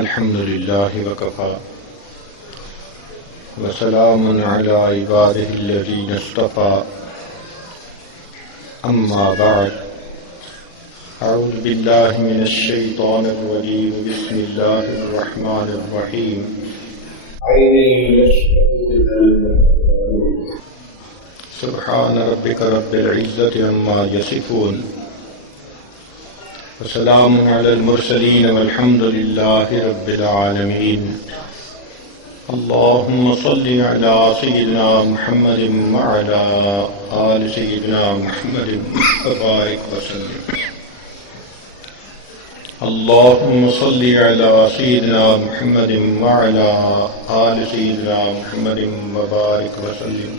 الحمد لله وكفى. وسلام على عباده الذين اصطفى. أما بعد أعوذ بالله من الشيطان الرجيم. بسم الله الرحمن الرحيم. سبحان ربك رب العزة عما يصفون. وسلام على المرسلين والحمد لله رب العالمين. اللهم صل على سيدنا محمد وعلى آل سيدنا محمد وبارك وسلم. اللهم صل على سيدنا محمد وعلى آل سيدنا محمد وبارك وسلم.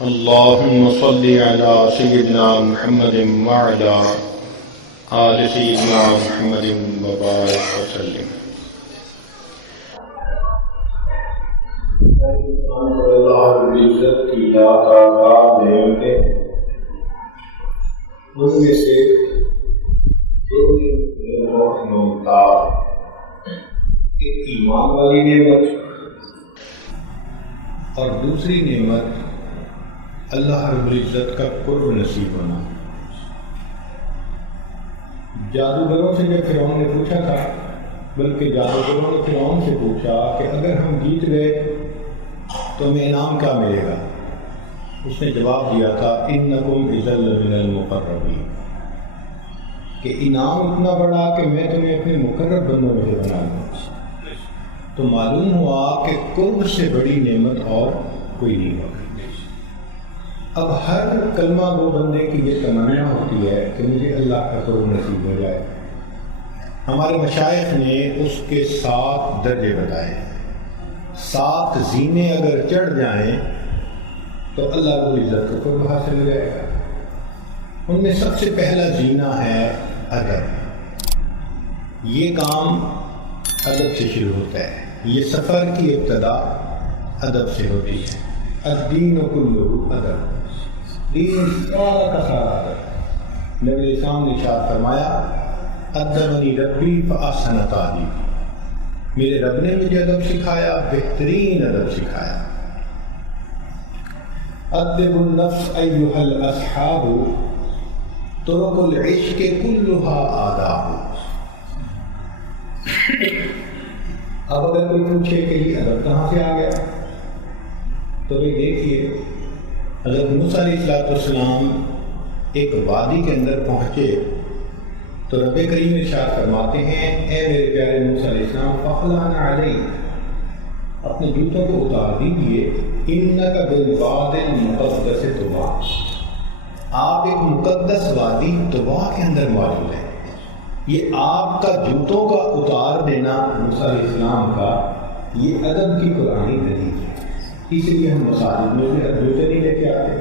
اللهم صل على سيدنا محمد وعلى آل سيدنا محمد وبارك وسلم۔ اللہ کی لاتعداد نعمتیں ان میں سے ایک ایمان والی نعمت اور دوسری نعمت اللہ رب العزت کا قرب نصیب ہونا۔ جادوگروں سے جب فرعون نے پوچھا تھا، بلکہ جادوگروں نے فرعون سے پوچھا کہ اگر ہم جیت گئے تو ہمیں انعام کیا ملے گا؟ اس نے جواب دیا تھا ان نقم عزل المقربی کہ انعام اتنا بڑا کہ میں تمہیں اپنے مقرر بندوں میں سے بنا دوں تو معلوم ہوا کہ قرب سے بڑی نعمت اور کوئی نہیں ہوگی اب ہر کلمہ وہ بندے کی یہ تمنا ہوتی ہے کہ مجھے اللہ کا قرب نصیب ہو جائے۔ ہمارے مشائق نے اس کے سات درجے بتائے۔ سات زینے اگر چڑھ جائیں تو اللہ کو عزت کا قرب حاصل ہو جائے گا۔ ان میں سب سے پہلا زینہ ہے ادب۔ یہ کام ادب سے شروع ہوتا ہے۔ یہ سفر کی ابتدا ادب سے ہوتی ہے۔ الدین و کلو ادب۔ دین سارا کا سارا ادب نبی اسلام نے اشارت فرمایا ادبنی ربی فاحسن تعلیم میرے رب نے مجھے ادب سکھایا، بہترین ادب سکھایا۔ ادب النفس ایوہ الاصحاب، طرق العشق کلہا آداب۔ اب اگر کوئی پوچھے کہ یہ ادب کہاں سے آ گیا، تو بھائی دیکھیے حضرت موسیٰ علیہ السلاۃ والسلام ایک وادی کے اندر پہنچے تو رب کریم ارشاد فرماتے ہیں، اے میرے پیارے موسیٰ علیہ السلام فخلان علیہ اپنے جوتوں کو اتار دیجیے ان کا بالباد مقدس طبا آپ ایک مقدس وادی طبا کے اندر موجود ہیں۔ یہ آپ کا جوتوں کا اتار دینا موسیٰ علیہ السلام کا، یہ ادب کی قرآنی دلیل ہے۔ اس لیے ہم مساجد میں بھی جوتے نہیں لے کے آتے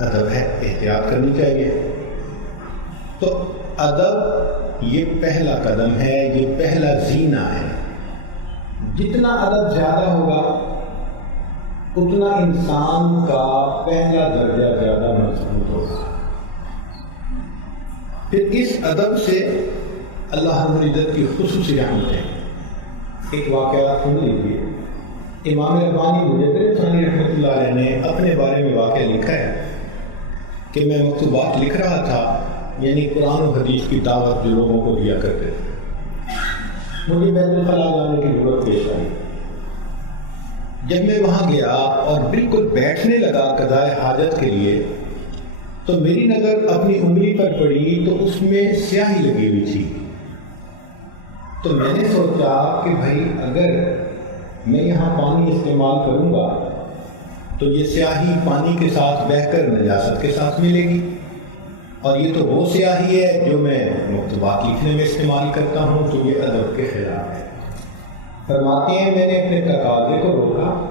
ادب ہے، احتیاط کرنی چاہیے۔ تو ادب یہ پہلا قدم ہے، یہ پہلا زینہ ہے۔ جتنا ادب زیادہ ہوگا، اتنا انسان کا پہلا درجہ زیادہ مضبوط ہوگا۔ پھر اس ادب سے اللہ رب العزت کی خصوصی رحمت ہے۔ ایک واقعہ سن لیجیے امام ربانی مجدد ثانی رحمۃ اللہ علیہ نے اپنے بارے میں واقعہ لکھا ہے کہ میں مکتوبات لکھ رہا تھا یعنی قرآن و حدیث کی دعوت جو لوگوں کو دیا کرتے تھے۔ مجھے بیت الخلاء جانے کی ضرورت پیش آئی۔ جب میں وہاں گیا اور بالکل بیٹھنے لگا قضائے حاجت کے لیے، تو میری نظر اپنی انگلی پر پڑی تو اس میں سیاہی لگی ہوئی تھی۔ تو میں نے سوچا کہ بھائی، اگر میں یہاں پانی استعمال کروں گا، تو یہ سیاہی پانی کے ساتھ بہ کر نجاست کے ساتھ ملے گی۔ اور یہ تو وہ سیاہی ہے جو میں مکتوبات لکھنے میں استعمال کرتا ہوں، تو یہ ادب کے خلاف ہے۔ فرماتے ہیں، میں نے اپنے تقاضے کو روکا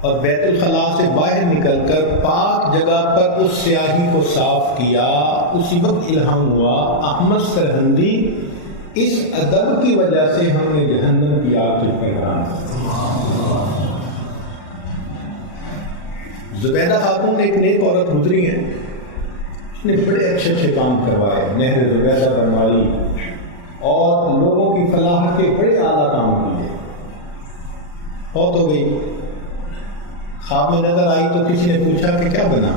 اور بیت الخلاء سے باہر نکل کر پاک جگہ پر اس سیاہی کو صاف کیا۔ اسی وقت الہام ہوا، احمد سرہندی اس ادب کی وجہ سے ہم نے جہنم کی آگ سے پہچانا زبیدہ خاتون ایک نیک عورت گزری ہیں۔ اس نے بڑے اچھے اچھے کام کروائے۔ نہر زبیدہ بنوائی۔ اور لوگوں کی فلاح کے بڑے اعلیٰ کام کیے۔ بہت ہو گئی۔ خواب میں نظر آئی تو کسی نے پوچھا کہ کیا بنا؟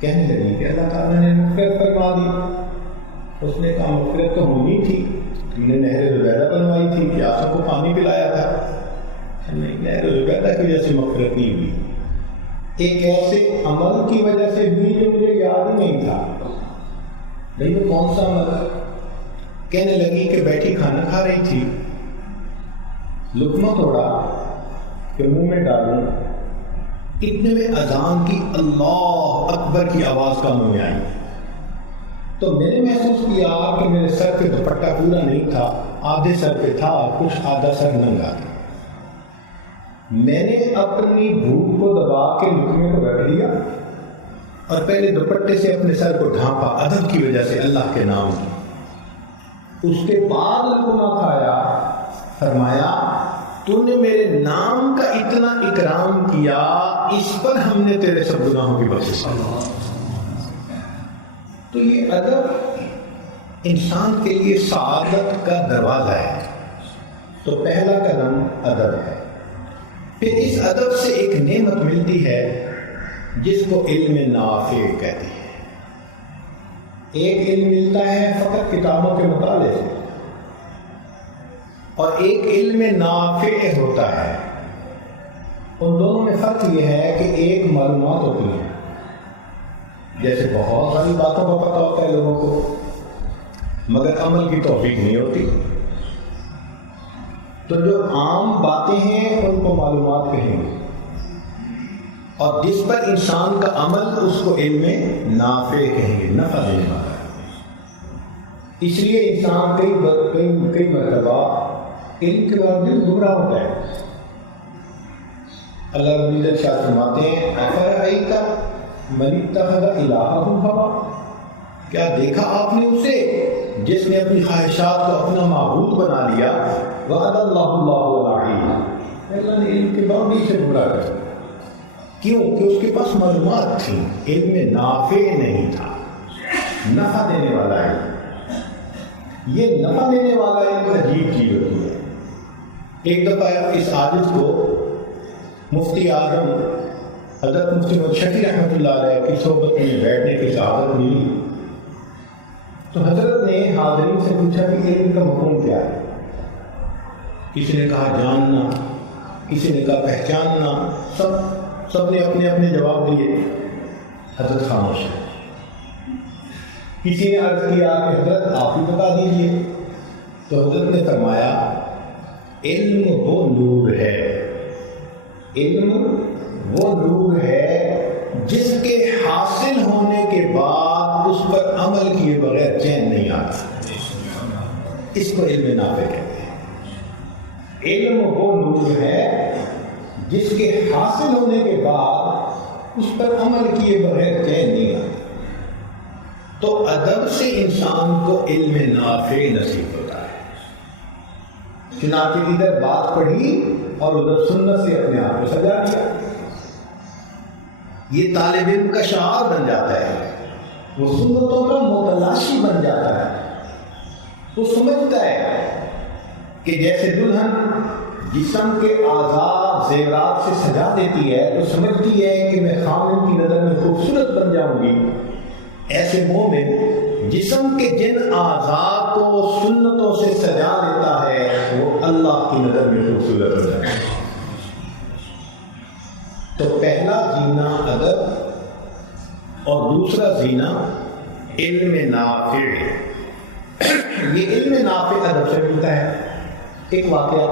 کہنے لگی کہ اللہ تعالیٰ نے فرما دی۔ اس نے کہا مفرت تو ہونی تھی. تم نے نہر زبیدہ بنوائی تھی پیاسوں کو پانی پلایا تھا۔ نہیں نہر زبیدہ کی وجہ سے مفرت نہیں ہوئی۔ ایک ایسے عمل کی وجہ سے ہوئی جو مجھے یاد ہی نہیں تھا۔ بھائی، وہ کون سا عمل؟ کہنے لگی کہ بیٹھی کھانا کھا رہی تھی۔ لکمہ توڑا کہ منہ میں ڈالوں۔ اتنے میں اذان کی اللہ اکبر کی آواز کا منہ میں آئی تو میں نے محسوس کیا کہ میرے سر پہ دوپٹہ پورا نہیں تھا، آدھے سر پہ تھا کچھ آدھا سر ننگا تھا۔ میں نے اپنی بھوک کو دبا کے لکمے کو رکھ لیا اور پہلے دوپٹے سے اپنے سر کو ڈھانپا ادب کی وجہ سے اللہ کے نام اس کے بعد لکمہ کھایا، فرمایا تو نے میرے نام کا اتنا اکرام کیا، اس پر ہم نے تیرے سب گناہوں کی بخش تو یہ ادب انسان کے لیے سعادت کا دروازہ ہے۔ تو پہلا قدم ادب ہے۔ پھر اس ادب سے ایک نعمت ملتی ہے جس کو علم نافع کہتے ہیں۔ ایک علم ملتا ہے فقط کتابوں کے مطالعے سے۔ اور ایک علم نافع ہوتا ہے۔ ان دونوں میں فرق یہ ہے کہ ایک معلومات ہوتی ہیں جیسے بہت ساری باتوں کا پتہ ہوتا ہے لوگوں کو۔ مگر عمل کی توفیق نہیں ہوتی۔ تو جو عام باتیں ہیں، ان کو معلومات کہیں گے۔ اور جس پر انسان کا عمل، اس کو علم نافع کہیں گے، نفع دینے والا۔ اس لیے انسان کئی کئی کئی مرتبہ علم کے باوجود گمراہ ہوتا ہے۔ اللہ رب العزت شاہ فرماتے ہیں آئی کا منی تحد الہ ہوا کیا دیکھا آپ نے اسے؟ جس نے اپنی خواہشات کو اپنا معبود بنا لیا۔ وعد اللہ اللہ علیہ اللہ نے علم کے باوجود سے گمراہ کر کیوں؟ کہ اس کے پاس معلومات تھیں۔ علم نافع نہیں تھا۔ نفع دینے والا علم یہ نفع دینے والا علم عجیب چیز ہوتی ہے۔ ایک دفعہ اس عادت کو مفتی اعظم حضرت مفتی محمد شفیع رحمۃ اللہ علیہ کی صحبت میں بیٹھنے کی سعادت ملی۔ تو حضرت نے حاضرین سے پوچھا کہ علم کا مفہوم کیا ہے؟ کسی نے کہا جاننا، کسی نے کہا پہچاننا، سب سب نے اپنے اپنے جواب دیے۔ حضرت خاموش ہے کسی نے عرض کیا کہ حضرت آپ ہی بتا دیجیے تو حضرت نے فرمایا، علم وہ نور ہے۔ علم وہ نور ہے جس کے حاصل ہونے کے بعد اس پر عمل کیے بغیر چین نہیں آتا۔ اس کو علم نافع کہتے ہیں۔ علم وہ نور ہے جس کے حاصل ہونے کے بعد اس پر عمل کیے بغیر چین نہیں آتا۔ تو ادب سے انسان کو علم نافع نصیب ہوتا ہے۔ چنانچہ ادھر بات پڑھی اور ادھر سنت سے اپنے آپ کو سجا دیا۔ یہ طالب علم کا شعار بن جاتا ہے۔ وہ سنتوں کا متلاشی بن جاتا ہے۔ وہ سمجھتا ہے کہ جیسے دلہن جسم کے آزاد زیورات سے سجا دیتی ہے، تو سمجھتی ہے کہ میں خامن کی نظر میں خوبصورت بن جاؤں گی۔ ایسے مومن جسم کے جن اعضاء کو سنتوں سے سجا دیتا ہے، وہ اللہ کی نظر میں خوبصورت ہو زینہ ادب اور دوسرا زینہ علم نافع. یہ علم نافع ادب سے ملتا ہے. ایک واقعہ.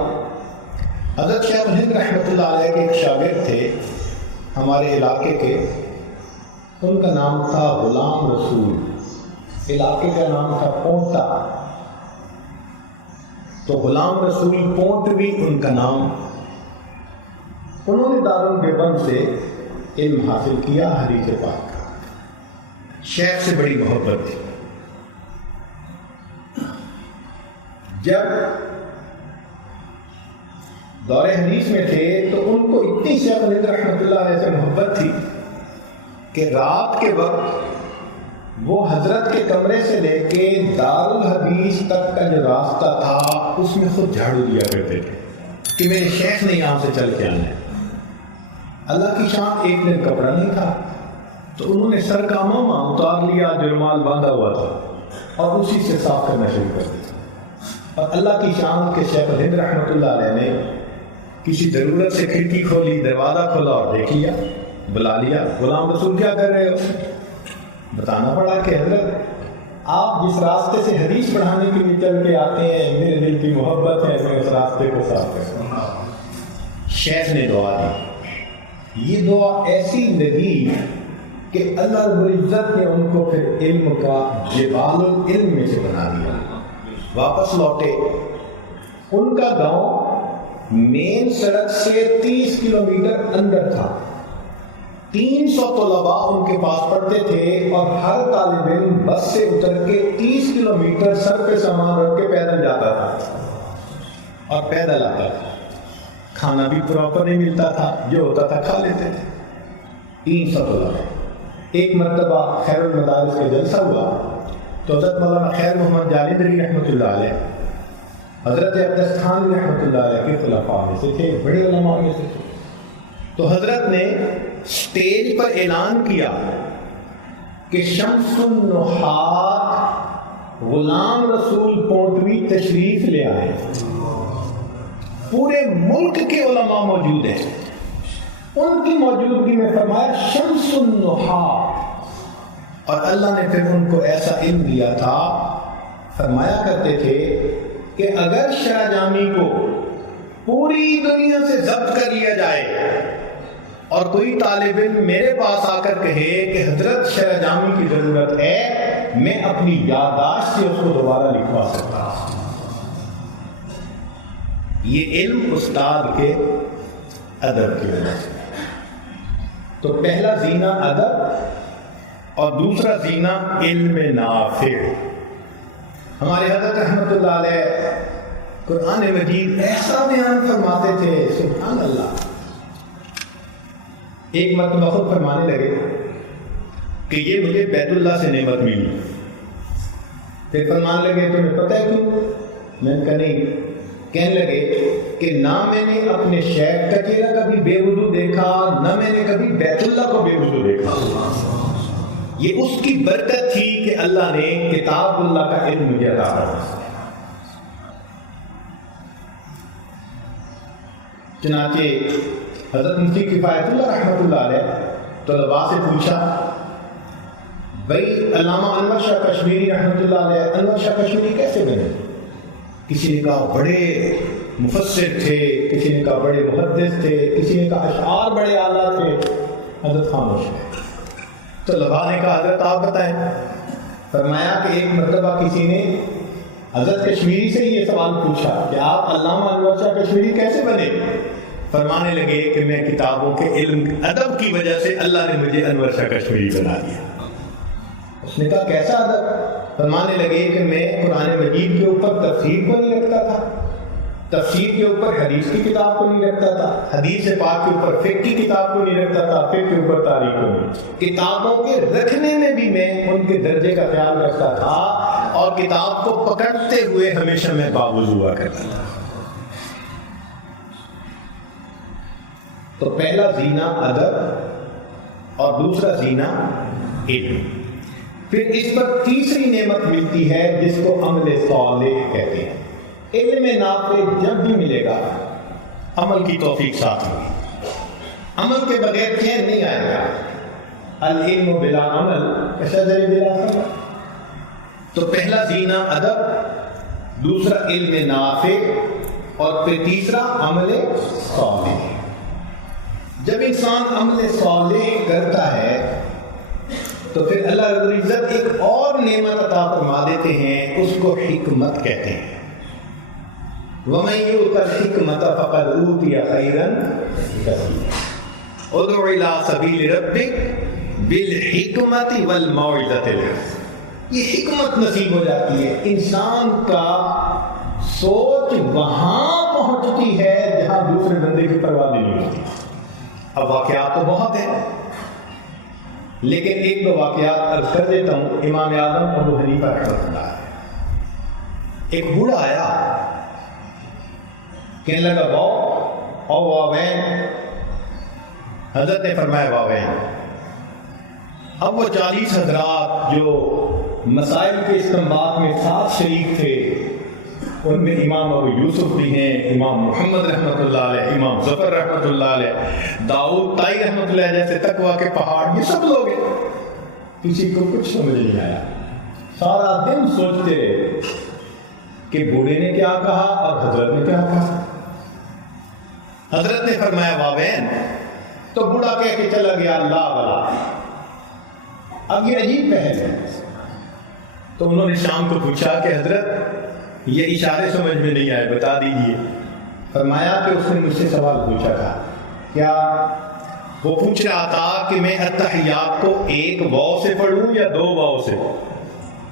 حضرت شیخ ہند رحمۃ اللہ علیہ کے ایک شاگرد تھے ہمارے علاقے کے. ان کا نام تھا غلام رسول. علاقے کا نام تھا پونٹا. تو غلام رسول پونٹ بھی ان کا نام. انہوں نے دارالبند سے علم حاصل کیا حریف پاک کا شیخ سے بڑی محبت تھی۔ جب دور حدیث میں تھے تو ان کو اتنی شیخ ہند رحمۃ اللہ علیہ سے محبت تھی کہ رات کے وقت وہ حضرت کے کمرے سے لے کے دار الحدیث تک کا جو راستہ تھا، اس میں خود جھاڑو دیا کرتے تھے کہ میرے شیخ نے یہاں سے چل کے آنا ہے۔ اللہ کی شان ایک دن کپڑا نہیں تھا۔ تو انہوں نے سر کا ماما اتار لیا جو رومال باندھا ہوا تھا اور اسی سے صاف کرنا شروع کر دیا۔ اور اللہ کی شان کے شیخ الہند رحمۃ اللہ علیہ نے کسی ضرورت سے کھڑکی کھولی، دروازہ کھولا اور دیکھ لیا، بلا لیا، غلام رسول کیا کر رہے ہو؟ بتانا پڑا کہ حضرت، آپ جس راستے سے حدیث پڑھانے کے لیے چل کے آتے ہیں، میرے دل کی محبت ہے، میں اس راستے کو صاف کرتا ہوں۔ شیخ نے دعا دی۔ یہ دعا ایسی لگی کہ اللہ رب العزت نے ان کو پھر علم کا جبال العلم میں سے بنا دیا۔ واپس لوٹے۔ ان کا گاؤں مین سڑک سے تیس کلومیٹر اندر تھا۔ تین سو طلباء ان کے پاس پڑھتے تھے اور ہر طالب علم بس سے اتر کے تیس کلومیٹر سر پہ سامان رکھ کے پیدل جاتا تھا اور پیدل آتا تھا۔ کھانا بھی پراپر نہیں ملتا تھا، جو ہوتا تھا کھا لیتے تھے۔ تین سو طلباء ایک مرتبہ خیر المدارس کا جلسہ ہوا۔ تو حضرت مولانا خیر محمد جالیدری رحمۃ اللہ علیہ، حضرت عبدستان رحمۃ اللہ علیہ کے خلافہ میں سے تھے، بڑے علماء میں سے تھے۔ تو حضرت نے سٹیج پر اعلان کیا کہ شمس النحات غلام رسول پونٹوی تشریف لے آئے۔ پورے ملک کے علماء موجود ہیں۔ ان کی موجودگی میں فرمایا، شمس النحات اور اللہ نے پھر ان کو ایسا علم دیا تھا، فرمایا کرتے تھے کہ اگر شاہ جامی کو پوری دنیا سے ضبط کر لیا جائے اور کوئی طالب علم میرے پاس آ کر کہے کہ حضرت شرح جامی کی ضرورت ہے، میں اپنی یادداشت سے اس کو دوبارہ لکھوا سکتا ہوں۔ یہ علم استاد کے ادب کی وجہ سے۔ تو پہلا زینہ ادب اور دوسرا زینہ علم نافع۔ ہمارے حضرت رحمت اللہ علیہ قرآن مجید ایسا بیان فرماتے تھے، سبحان اللہ۔ ایک مرتبہ خود فرمانے لگے کہ یہ مجھے بیت اللہ سے نعمت ملی۔ پھر فرمانے لگے، تمہیں پتہ ہے کیوں؟ میں نے کہا، نہیں کہنے لگے کہ نہ میں نے اپنے شیخ کا چہرہ کبھی بے وضو دیکھا، نہ میں نے کبھی بیت اللہ کو بے وضو دیکھا۔ یہ اس کی برکت تھی کہ اللہ نے کتاب اللہ کا علم مجھے عطا کر چنانچہ حضرت مفتی کفایت اللہ رحمۃ اللہ علیہ طلباء سے پوچھا، بھائی علامہ انور شاہ کشمیری رحمۃ اللہ علیہ انور شاہ کشمیری کیسے بنے؟ کسی نے کہا بڑے مفسر تھے، کسی نے کہا بڑے محدث تھے، کسی نے کہا اشعار بڑے اعلیٰ تھے، حضرت خاموش ہے طلباء نے کہا حضرت آپ بتائیں۔ فرمایا کہ ایک مرتبہ کسی نے حضرت کشمیری سے یہ سوال پوچھا کہ آپ علامہ انور شاہ کشمیری کیسے بنے؟ فرمانے لگے کہ میں کتابوں کے علم، ادب کی وجہ سے اللہ نے مجھے انور شاہ کشمیری بنا دیا۔ اس نے کہا، کیسا ادب؟ فرمانے لگے کہ میں قرآن مجید کے اوپر تفسیر کو نہیں رکھتا تھا۔ تفسیر کے اوپر حدیث کی کتاب کو نہیں رکھتا تھا۔ حدیث پاک کے اوپر فقہ کی کتاب کو نہیں رکھتا تھا، فقہ کے اوپر تاریخ کو نہیں۔ کتابوں کے رکھنے میں بھی میں ان کے درجے کا خیال رکھتا تھا اور کتاب کو پکڑتے ہوئے ہمیشہ میں باوض ہوا کرتا تھا۔ تو پہلا زینہ ادب اور دوسرا زینہ علم۔ پھر اس پر تیسری نعمت ملتی ہے جس کو عمل صالح کہتے ہیں۔ علم نافع جب بھی ملے گا، عمل کی توفیق ساتھ ہوگی۔ عمل کے بغیر چین نہیں آئے گا۔ العلم بلا عمل شجر بلا سمر تو پہلا زینہ ادب، دوسرا علم نافع، اور پھر تیسرا عمل صالح۔ جب انسان عمل صالح کرتا ہے تو پھر اللہ رب العزت ایک اور نعمت عطا فرما دیتے ہیں، اس کو حکمت کہتے ہیں۔ وَمَن يُؤْتَ الْحِكْمَةَ فَقَدْ أُوتِيَ خَيْرًا كَثِيرًا۔ ادعو الى سبیل ربک بالحکمت والموعظۃ یہ حکمت نصیب ہو جاتی ہے۔ انسان کا سوچ وہاں پہنچتی ہے جہاں دوسرے بندے کی پرواہ نہیں ہوتی۔ اب واقعات تو بہت ہیں۔ لیکن ایک دو واقعات عرض کر دیتا ہوں، امام اعظم ابو حنیفہ رحمۃ اللہ ایک بوڑھا آیا، کہنے لگا باؤ اور واوین حضرت نے فرمایا واوین اب وہ چالیس حضرات جو مسائل کے استعمال میں ساتھ شریک تھے ان میں امام ابو یوسف بھی ہیں، امام محمد رحمۃ اللہ علیہ، امام ظفر رحمۃ اللہ علیہ، داؤد تائی رحمۃ اللہ جیسے تقوا کے پہاڑ، یہ سب لوگ ہیں۔ کسی کو کچھ سمجھ نہیں آیا۔ سارا دن سوچتے رہے کہ بوڑھے نے کیا کہا اور حضرت نے کیا کہا۔ حضرت نے فرمایا بابین تو بوڑھا کہہ کے چلا گیا اللہ والا اب یہ عجیب پہل ہے۔ تو انہوں نے شام کو پوچھا کہ حضرت یہ اشارے سمجھ میں نہیں آئے، بتا دیجیے۔ فرمایا کہ اس نے مجھ سے سوال پوچھا تھا، کیا وہ پوچھ رہا تھا کہ میں اتحیات کو ایک واؤ سے پڑھوں یا دو واؤ سے؟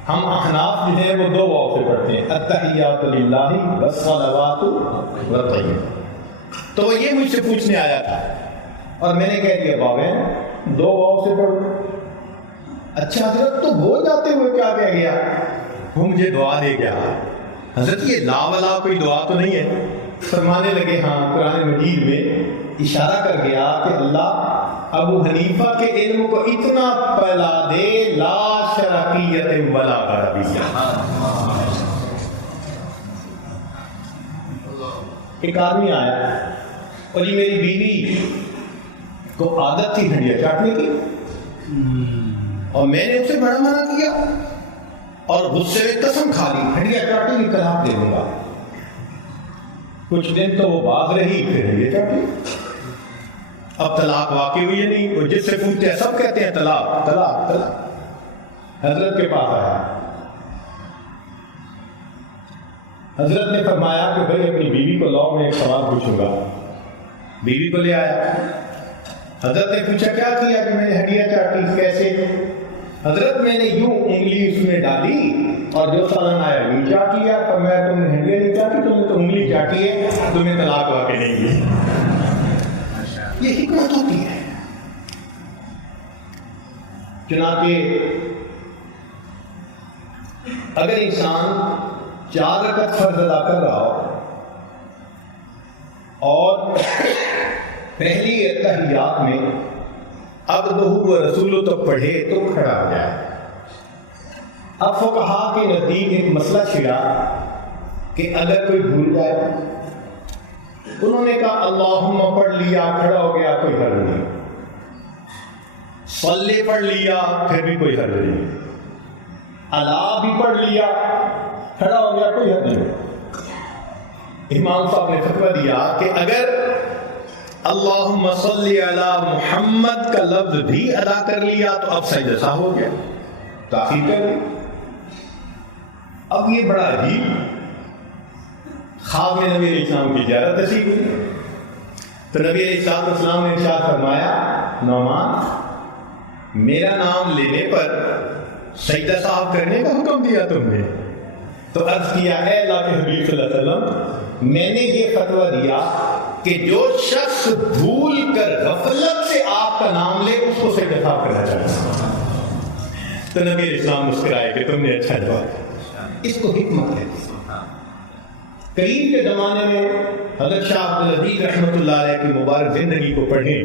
ہم احناف جو ہیں، وہ دو واؤ سے پڑھتے ہیں۔ اتحیات للہ والصلوات والطیبات تو وہ یہ مجھ سے پوچھنے آیا تھا۔ اور میں نے کہہ دیا بابے دو واؤ سے پڑھو۔ اچھا حضرت، تو وہ جاتے ہوئے کیا کہہ گیا؟ وہ مجھے دعا دے گیا۔ حضرت یہ لا ولا کوئی دعا تو نہیں ہے؟ فرمانے لگے ہاں قرآن مجید میں اشارہ کر گیا کہ اللہ ابو حنیفہ کے علم کو اتنا پلا دے، لا شرقیت ولا غربیہ۔ ایک آدمی آیا، اور یہ میری بیوی کو عادت تھی ہنڈیا چاٹنے کی۔ اور میں نے اسے بڑا منع کیا۔ اور غصے میں قسم کھا لی۔ یعنی ہنڈیا چاٹنے کی طلاق دے دوں گا۔ کچھ دن تو وہ باز رہی، پھر ہنڈیا چاٹی اب طلاق واقع ہوئی ہے نہیں؟ وہ جس سے پوچھتے ہیں، سب کہتے ہیں طلاق طلاق طلاق۔ حضرت کے پاس آیا۔ حضرت نے فرمایا کہ بھائی، اپنی بیوی کو لاؤ، میں ایک سوال پوچھوں گا۔ بیوی کو لے آیا۔ حضرت نے پوچھا، کیا کیا کہ میں نے ہڈیاں چاٹی؟ کیسے؟ حضرت میں نے یوں انگلی اس میں ڈالی اور جو سالن آیا، یوں چاٹ لیا تو میں تم نے ہڈیاں نہیں چاٹی تم نے تو انگلی چاٹی ہے؟ تمہیں طلاق واقع نہیں ہوئی یہ حکمت ہوتی ہے۔ چنانچہ اگر انسان چار رکعت فرض ادا کر رہا ہو اور پہلی اتحیات میں اب بہو رسول تو پڑھے تو کھڑا ہو جائے۔ اب وہ کہا کہ نزدیک ایک مسئلہ چھڑا کہ اگر کوئی بھول جائے، انہوں نے کہا، اللہم پڑھ لیا، کھڑا ہو گیا، کوئی حل نہیں۔ صلی پڑھ لیا، پھر بھی کوئی حل نہیں۔ اللہ بھی پڑھ لیا، کھڑا ہو گیا، کوئی حل نہیں۔ امام صاحب نے فتویٰ دیا کہ اگر اللہم صلی علی محمد کا لفظ بھی ادا کر لیا تو اب سجدہ سا ہو گیا۔ تاخیر کر لی اب یہ بڑا عجیب خواب میں نبی علیہ السلام کی زیارت نصیب ہوئی تو نبی علیہ السلام اسلام نے ارشاد فرمایا، نعمان، میرا نام لینے پر سجدہ صاحب کرنے کا حکم دیا تم نے۔ تو عرض کیا ہے اللہ کے حبیب صلی اللہ علیہ وسلم، میں نے یہ فتویٰ دیا کہ جو شخص بھول کر غفلت سے آپ کا نام لے، اس کو سجدہ صاحب کرنا چاہیے تو نبی علیہ السلام مسکرائے کہ تم نے اچھا جواب اس کو حکمت ہے۔ قریب کے زمانے میں حضرت شاہ عبدالعزیز رحمۃ اللہ علیہ کی مبارک زندگی کو پڑھیں،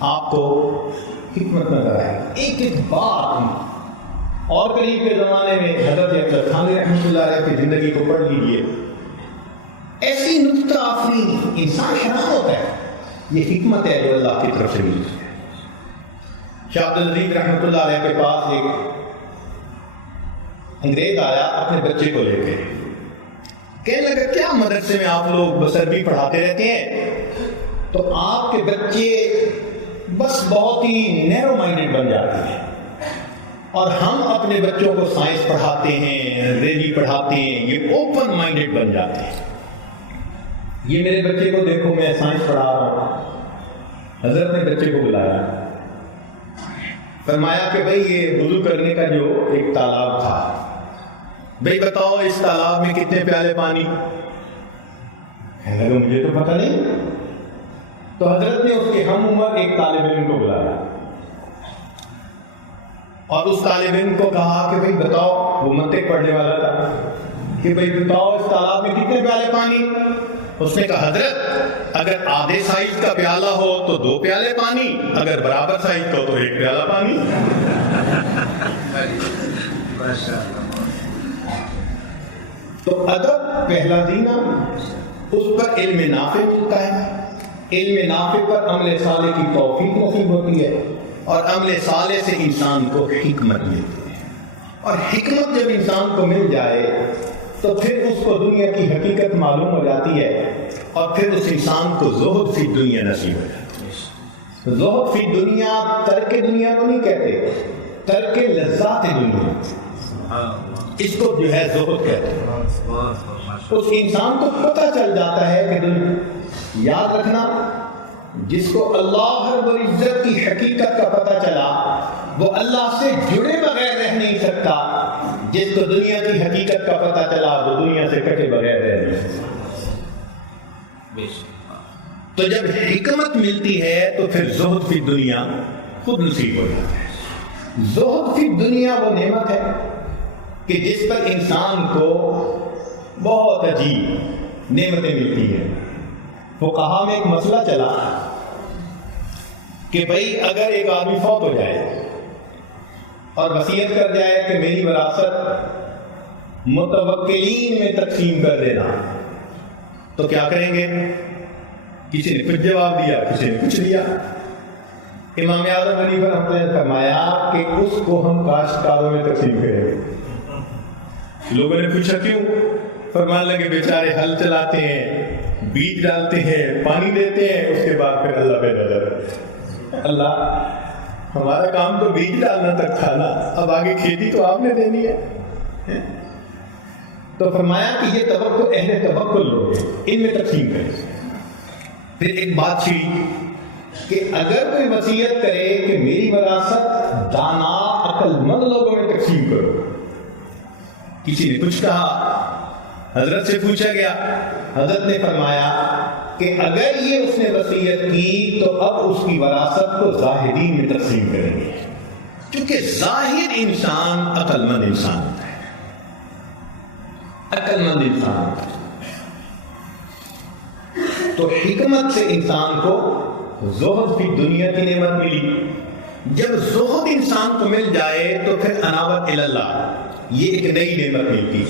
آپ کو حکمت نظر آئے۔ ایک ایک بات اور قریب کے زمانے میں حضرت اکبر خان رحمۃ اللہ علیہ کی زندگی کو پڑھ لیجیے ایسی نقطہ آفری انسان حیران ہوتا ہے۔ یہ حکمت ہے جو اللہ کی طرف سے ملتی ہے۔ شاہ عبدالعزیز رحمۃ اللہ علیہ کے پاس ایک انگریز آیا اپنے بچے کو لے کے۔ کہنے لگا، کیا مدرسے میں آپ لوگ بسر بھی پڑھاتے رہتے ہیں؟ تو آپ کے بچے بس بہت ہی نیرو مائنڈیڈ بن جاتے ہیں۔ اور ہم اپنے بچوں کو سائنس پڑھاتے ہیں انگریزی پڑھاتے ہیں، یہ اوپن مائنڈیڈ بن جاتے ہیں۔ یہ میرے بچے کو دیکھو، میں سائنس پڑھا رہا ہوں۔ حضرت نے بچے کو بلایا۔ فرمایا کہ بھائی، یہ وضو کرنے کا جو ایک تالاب تھا۔ بھائی، بتاؤ اس تالاب میں کتنے پیالے پانی؟ لگا مجھے تو پتہ نہیں۔ تو حضرت نے اس کے ہم عمر ایک طالب علم کو بلایا۔ اور اس طالب علم کو کہا کہ بھائی، بتاؤ، وہ منطق پڑھنے والا تھا۔ کہ بھائی، بتاؤ اس تالاب میں کتنے پیالے پانی؟ اس نے کہا، حضرت، اگر آدھے سائز کا پیالہ ہو تو دو پیالے پانی، اگر برابر سائز کا ہو تو ایک پیالہ پانی۔ تو ادب پہلا دینا اس پر علم نافع ملتا ہے۔ علم نافع پر عمل صالح کی توفیق نصیب ہوتی ہے۔ اور عمل صالح سے انسان کو حکمت ملتی ہے۔ اور حکمت جب انسان کو مل جائے تو پھر اس کو دنیا کی حقیقت معلوم ہو جاتی ہے اور پھر اس انسان کو زہد فی دنیا نصیب ہو جاتی ہے۔ زہد فی دنیا ترک دنیا کو نہیں کہتے، ترک لذات دنیا اس کو جو ہے زہد کہتے ہیں۔ اس انسان کو پتہ چل جاتا ہے کہ دنیا، یاد رکھنا، جس کو اللہ رب العزت کی حقیقت کا پتہ چلا، وہ اللہ سے جڑے بغیر رہ نہیں سکتا۔ جس کو دنیا کی حقیقت کا پتہ چلا وہ دنیا سے کٹے بغیر رہ نہیں سکتا۔ تو جب حکمت ملتی ہے تو پھر زہد فی دنیا خود نصیب ہو جاتا ہے۔ زہد فی دنیا وہ نعمت ہے کہ جس پر انسان کو بہت عجیب نعمتیں ملتی ہیں۔ وہ کہا میں ایک مسئلہ چلا کہ بھائی اگر ایک آدمی فوت ہو جائے اور وصیت کر جائے کہ میری وراثت متوکلین میں تقسیم کر دینا۔ تو کیا کریں گے؟ کسی نے کچھ جواب دیا، کسی نے کچھ دیا۔ امام اعظم علی پر نے فرمایا کہ اس کو ہم کاشتکاروں میں تقسیم کریں۔ گے لوگوں نے پوچھا کیوں؟ فرمان لگے، بیچارے ہل چلاتے ہیں، بیج ڈالتے ہیں، پانی دیتے ہیں، اس کے بعد پھر اللہ پہ نظر۔ اللہ ہمارا کام تو بیج ڈالنا تک تھا نا۔ اب آگے کھیتی تو آپ نے دینی ہے۔ تو فرمایا کہ یہ توقع، اہل توقع لوگ ان میں تقسیم کریں۔ پھر ایک بات چھڑی کہ اگر کوئی وصیت کرے کہ میری وراثت دانا عقل مند لوگوں میں تقسیم کرو۔ کسی نے کچھ کہا، حضرت سے پوچھا گیا، حضرت نے فرمایا کہ اگر یہ اس نے وصیت کی تو اب اس کی وراثت کو زاہدین میں تقسیم کریں گے۔ کیونکہ ظاہر انسان عقل مند انسان ہوتا ہے۔ عقل مند انسان ہوتا ہے۔ تو حکمت سے انسان کو زہد کی دنیا کی نعمت ملی۔ جب زہد انسان کو مل جائے تو پھر اناوت اللہ یہ ایک نئی نعمت ملتی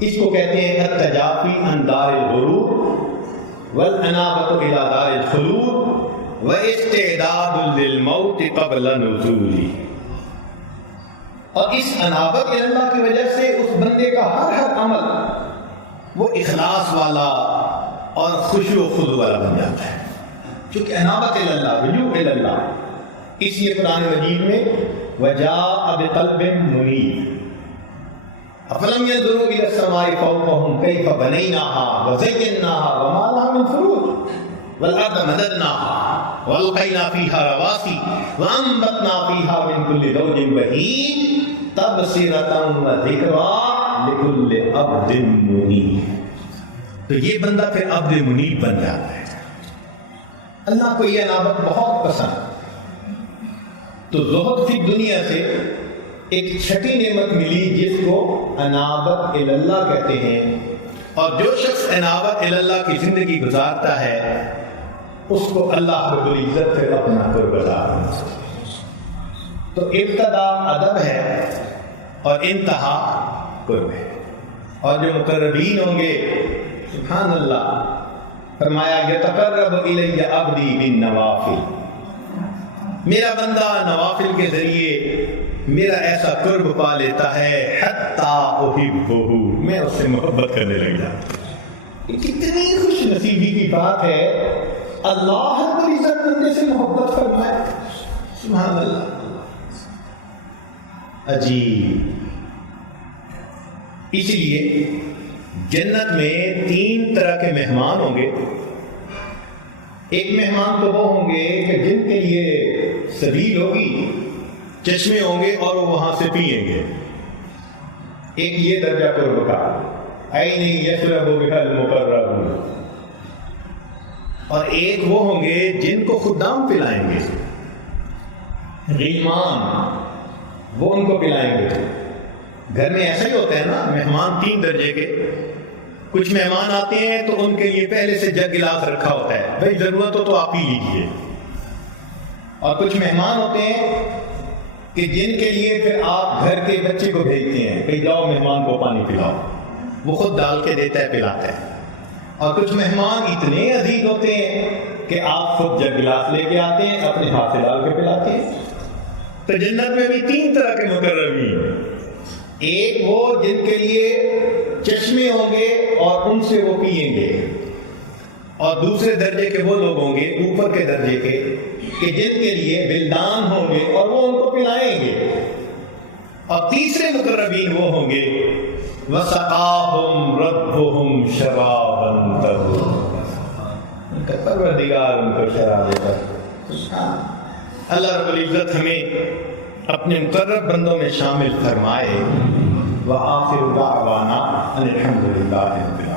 اس کو کہتے ہیں التجافی عن دار الغرور۔ والانابت الى دار الخلود واستعداد للموت قبل نزول اور اس انابت اللہ کی وجہ سے اس بندے کا ہر ہر عمل وہ اخلاص والا اور خوشو و خود والا بن جاتا ہے. چونکہ انابت اللہ رجوع اللہ. اس لیے قرآن مجید میں وجاء بقلب منیب افلم ينظروا الى السماء فوقهم كيف بنيناها وزيناها وما لها من فروج والارض مددناها والقينا فيها رواسي وانبتنا فيها من كل زوج بهيج تبصرة وذكرى لكل عبد منيب تو یہ بندہ پھر عبد منیب بن جاتا ہے۔ اللہ کو یہ نعمت بہت پسند۔ تو زہد فی دنیا سے ایک چھٹی نعمت ملی جس کو انابت اللہ کہتے ہیں۔ اور جو شخص انابت اللہ کی زندگی گزارتا ہے، اس کو اللہ رب العزت سے اپنا پر گزار تو ابتدا ادب ہے اور انتہا قرب ہے۔ اور جو مقربین ہوں گے، سبحان اللہ، فرمایا، یتقرب الیہ عبدی بن نوافل میرا بندہ نوافل کے ذریعے میرا ایسا قرب پا لیتا ہے میں اس سے محبت کرنے لگ جاتا کتنی خوش نصیبی کی بات ہے۔ اللہ رب بندے سے محبت فرمائے۔ سبحان اللہ۔ عجیب۔ اس لیے جنت میں تین طرح کے مہمان ہوں گے۔ ایک مہمان تو وہ ہوں گے کہ جن کے لیے سبیل ہوگی۔ چشمے ہوں گے اور وہ وہاں سے پئیں گے۔ ایک یہ درجہ قرب کا اے نہیں بحل مقرر اور ایک وہ ہوں گے جن کو خدام پلائیں گے۔ غیمان وہ ان کو پلائیں گے۔ گھر میں ایسا ہی ہوتا ہے نا، مہمان تین درجے کے۔ کچھ مہمان آتے ہیں تو ان کے لیے پہلے سے جگ گلاس رکھا ہوتا ہے۔ بھائی، ضرورت ہو تو آپ ہی لیجیے اور کچھ مہمان ہوتے ہیں کہ جن کے لیے پھر آپ گھر کے بچے کو بھیجتے ہیں، کہ جاؤ مہمان کو پانی پلاؤ۔ وہ خود ڈال کے دیتا ہے، پلاتا ہے۔ اور کچھ مہمان اتنے عزیز ہوتے ہیں کہ آپ خود جگ گلاس لے کے آتے ہیں، اپنے ہاتھ سے ڈال کے پلاتے ہیں۔ تو جنت میں بھی تین طرح کے مقربین ایک وہ جن کے لیے چشمے ہوں گے اور ان سے وہ پئیں گے۔ اور دوسرے درجے کے وہ لوگ ہوں گے، اوپر کے درجے کے، کہ جن کے لیے بلدان ہوں گے اور وہ ان کو پلائیں گے۔ اور تیسرے مقربین وہ ہوں گے، وَسَقَاهُمْ رَبُّهُمْ شَرَابًا طَهُورًا ان کا پروردگار ان کو شراب دے کر اللہ رب العزت ہمیں اپنے مقرب بندوں میں شامل فرمائے۔ وآخر دعوانا ان الحمد للہ رب